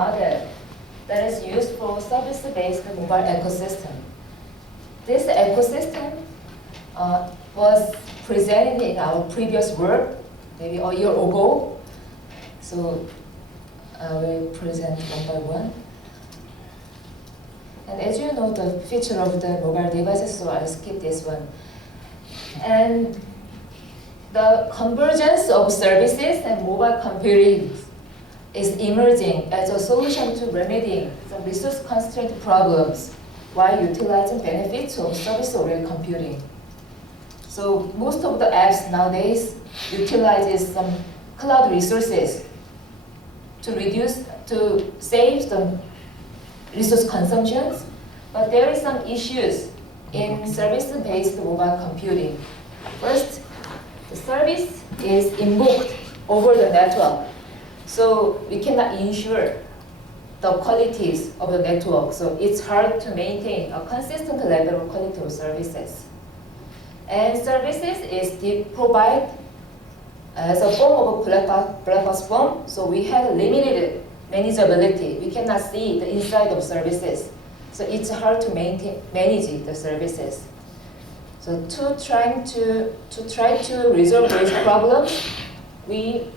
model that is used for service-based mobile ecosystem. This ecosystem was presented in our previous work, maybe a year ago. So I will present one by one. And as you know, the feature of the mobile devices, so I'll skip this one. And the convergence of services and mobile computing is emerging as a solution to remedying some resource constraint problems while utilizing benefits of service-oriented computing. So most of the apps nowadays utilizes some cloud resources to save some resource consumptions, but there is some issues in service-based mobile computing. First, the service is invoked over the network, so we cannot ensure the qualities of the network, so it's hard to maintain a consistent level of quality of services. And services is provided as a form of a black box form, so we have limited manageability. We cannot see the inside of services, so it's hard to manage the services. So to try to resolve these problems, we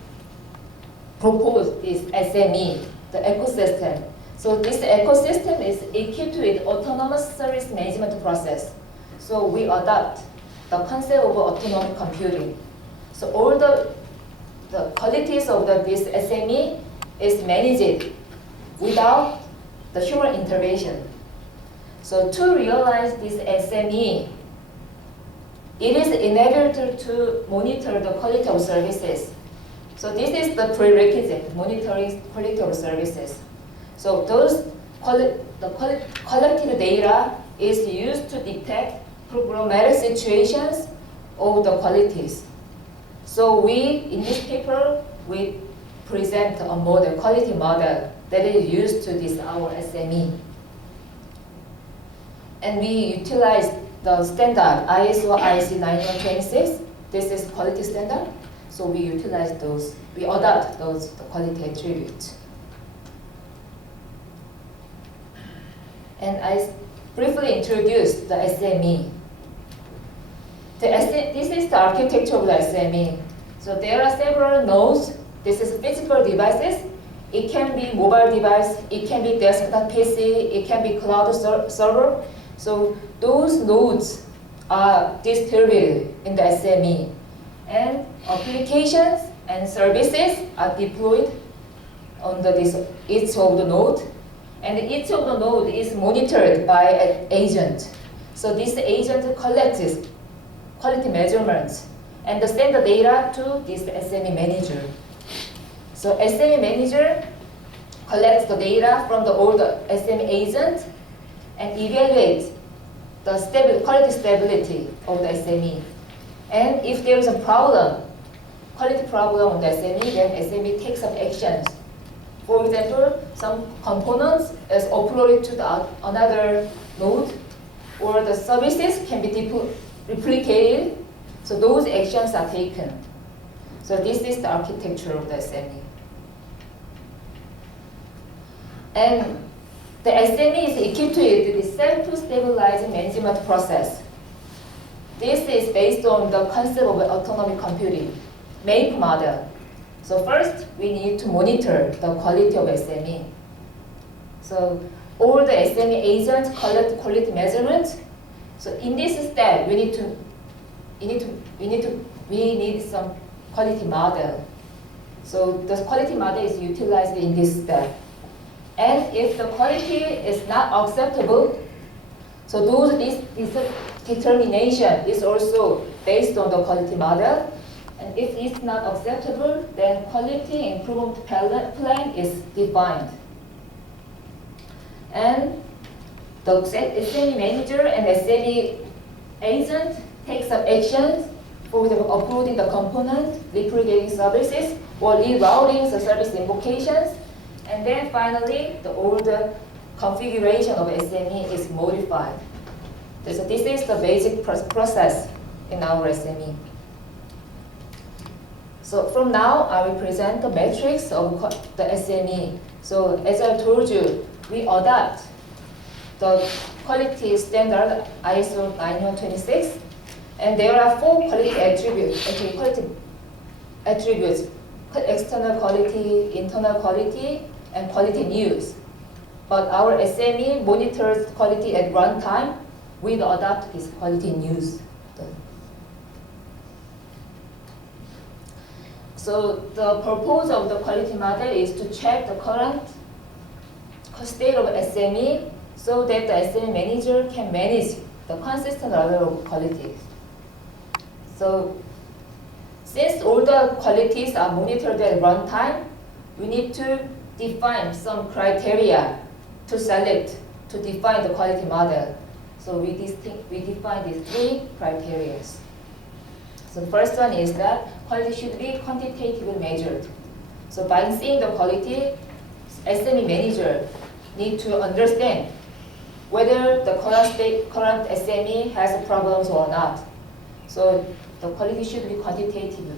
propose this SME, the ecosystem. So this ecosystem is equipped with autonomous service management process. So we adopt the concept of autonomous computing. So all the qualities of this SME is managed without the human intervention. So to realize this SME, it is inevitable to monitor the quality of services. So this is the prerequisite, monitoring quality of services. So the collected data is used to detect problematic situations of the qualities. So in this paper, we present a model, quality model that is used to this our SME. And we utilize the standard ISO IEC 9126. This is quality standard. So we utilize those, we adopt those the quality attributes. And I briefly introduce the SME. This is the architecture of the SME. So there are several nodes. This is physical devices. It can be mobile device, it can be desktop PC, it can be cloud server. So those nodes are distributed in the SME. And applications and services are deployed on each of the node. And each of the node is monitored by an agent. So this agent collects quality measurements and send the data to this SME manager. So SME manager collects the data from all the SME agents and evaluates the quality stability of the SME. And if there is a problem, quality problem on the SME, then SME takes some actions. For example, some components is uploaded to another node, or the services can be replicated, so those actions are taken. So this is the architecture of the SME. And the SME is equipped with the self-stabilizing management process. This is based on the concept of autonomic computing, MAPE model. So first, we need to monitor the quality of SME. So all the SME agents collect quality measurements. So in this step, we need some quality model. So the quality model is utilized in this step. And if the quality is not acceptable, so this determination is also based on the quality model. And if it's not acceptable, then quality improvement plan is defined. And the SME manager and SME agent take some actions, for example, uploading the component, replicating services, or rerouting the service invocations. And then finally, all the configuration of SME is modified. So this is the basic process in our SME. So from now, I will present the metrics of the SME So as I told you, we adopt the quality standard ISO 9126, and there are 4 quality attributes, external quality, internal quality, and quality news. But our SME monitors quality at runtime. We adopt this quality news. So the purpose of the quality model is to check the current state of SME so that the SME manager can manage the consistent level of quality. So since all the qualities are monitored at runtime, we need to define some criteria to select, to define the quality model. So we define these 3 criteria. So the first one is that quality should be quantitatively measured. So by seeing the quality, SME manager need to understand whether the current SME has problems or not. So the quality should be quantitative.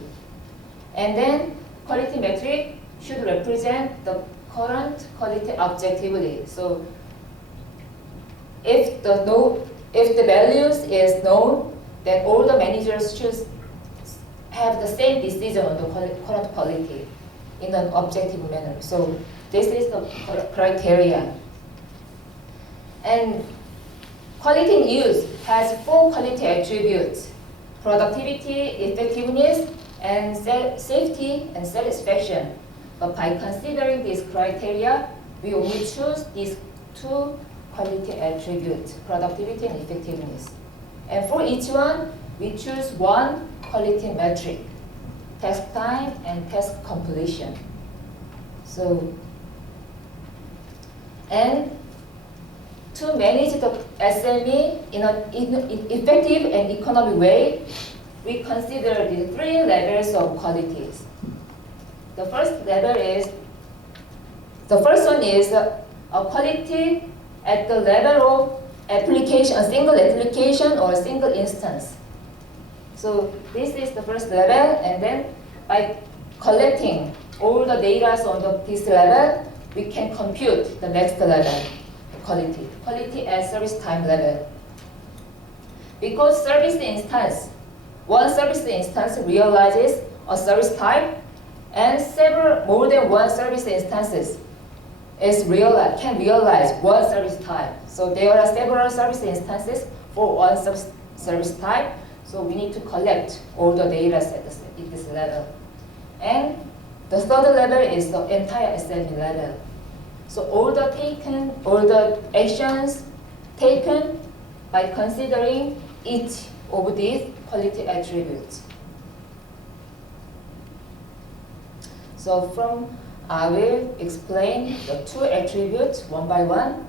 And then quality metric should represent the current quality objectively. So if the values is known, then all the managers should have the same decision on the current quality in an objective manner. So this is the criteria. And quality news has 4 quality attributes: productivity, effectiveness, and safety and satisfaction. But by considering these criteria, we only choose these 2 quality attributes, productivity and effectiveness. And for each one, we choose 1 quality metric, task time and task completion. So, and to manage the SME in an effective and economic way, we consider the 3 levels of qualities. The first one is a quality at the level of application, a single application or a single instance. So this is the first level, and then by collecting all the data on this level, we can compute the next level, quality at service time level. Because one service instance realizes a service type, and more than one service instances can realize one service type. So there are several service instances for one service type. So we need to collect all the data at this level. And the third level is the entire SME level. So all the actions taken by considering each of these quality attributes. So I will explain the 2 attributes one by one.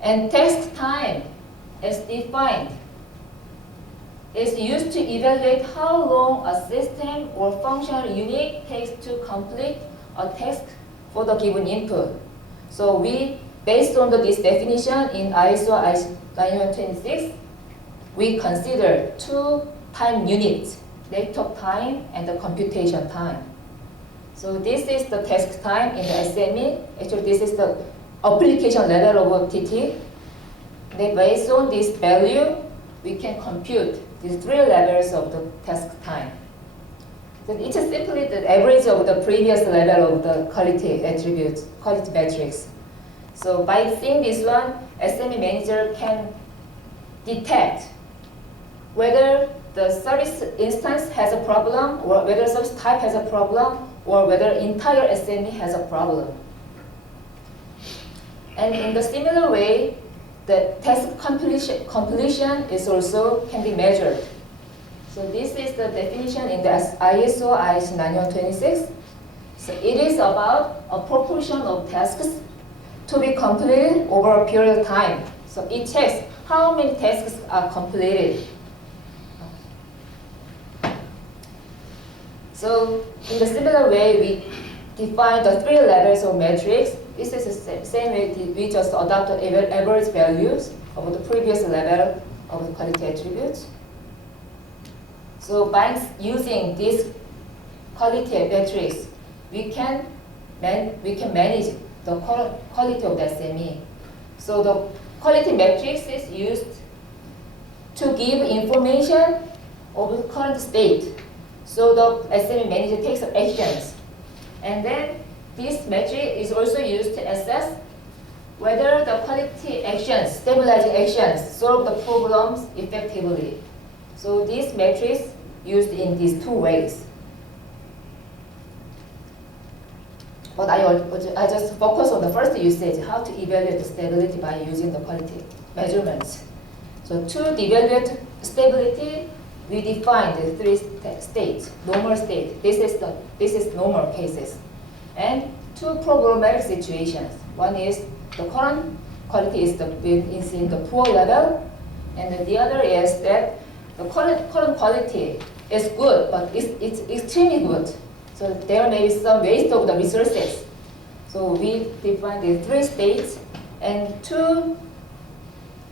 And task time, as defined, is used to evaluate how long a system or functional unit takes to complete a task for the given input. So based on this definition in ISO 9126, we consider 2 time units, laptop time and the computation time. So this is the task time in the SME. Actually, this is the application level of TT. Then based on this value, we can compute these 3 levels of the task time. So it's simply the average of the previous level of the quality attributes, quality metrics. So by seeing this one, SME manager can detect whether the service instance has a problem, or whether service type has a problem, or whether entire SME has a problem. And in the similar way, the task completion is also can be measured. So this is the definition in the ISO 9126. So it is about a proportion of tasks to be completed over a period of time. So it checks how many tasks are completed. So in the similar way, we define the 3 levels of metrics. This is the same way we just adopted average values of the previous level of the quality attributes. So by using these quality metrics, we can manage the quality of the SME. So the quality matrix is used to give information of the current state. So the SME manager takes actions. And then this metric is also used to assess whether the quality actions, stabilizing actions, solve the problems effectively. So this matrix used in these 2 ways. But I just focus on the first usage, how to evaluate the stability by using the quality measurements. So to evaluate stability, we define the 3 states. Normal state, this is normal cases. And 2 problematic situations. One is the current quality is in the poor level, and the other is that the current quality is good, but it's extremely good. So there may be some waste of the resources. So we define the 3 states, and to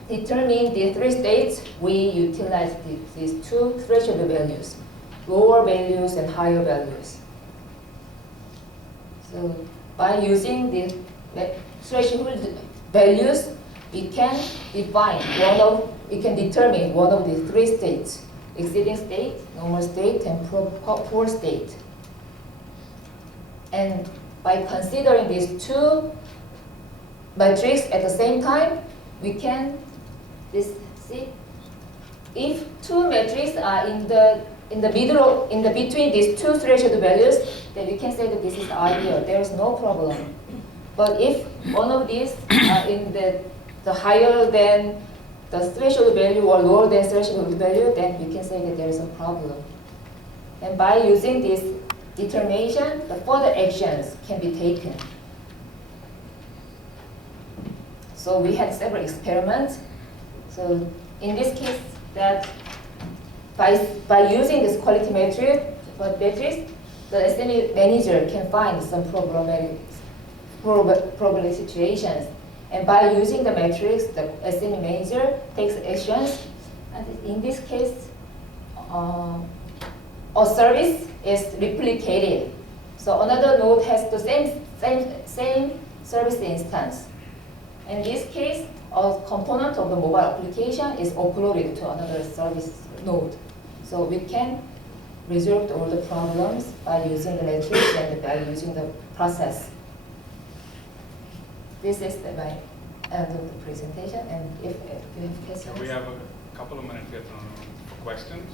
determine the 3 states, we utilize these 2 threshold values, lower values and higher values. So by using the threshold values, we can determine one of the 3 states: exceeding state, normal state, and poor state. And by considering these 2 metrics at the same time, we can see if 2 metrics are in the middle, between these 2 threshold values, then we can say that this is ideal. There is no problem. But if one of these are in the higher than the threshold value or lower than threshold value, then we can say that there is a problem. And by using this determination, the further actions can be taken. So we had several experiments. So in this case, that by using this quality matrix, the SME manager can find some problematic situations. And by using the matrix, the SME manager takes actions. And in this case, a service is replicated. So another node has the same service instance. In this case, a component of the mobile application is uploaded to another service node. So we can resolve all the problems by using the matrix and by using the process. This is my end of the presentation, and if you have questions. We have a couple of minutes yet for questions.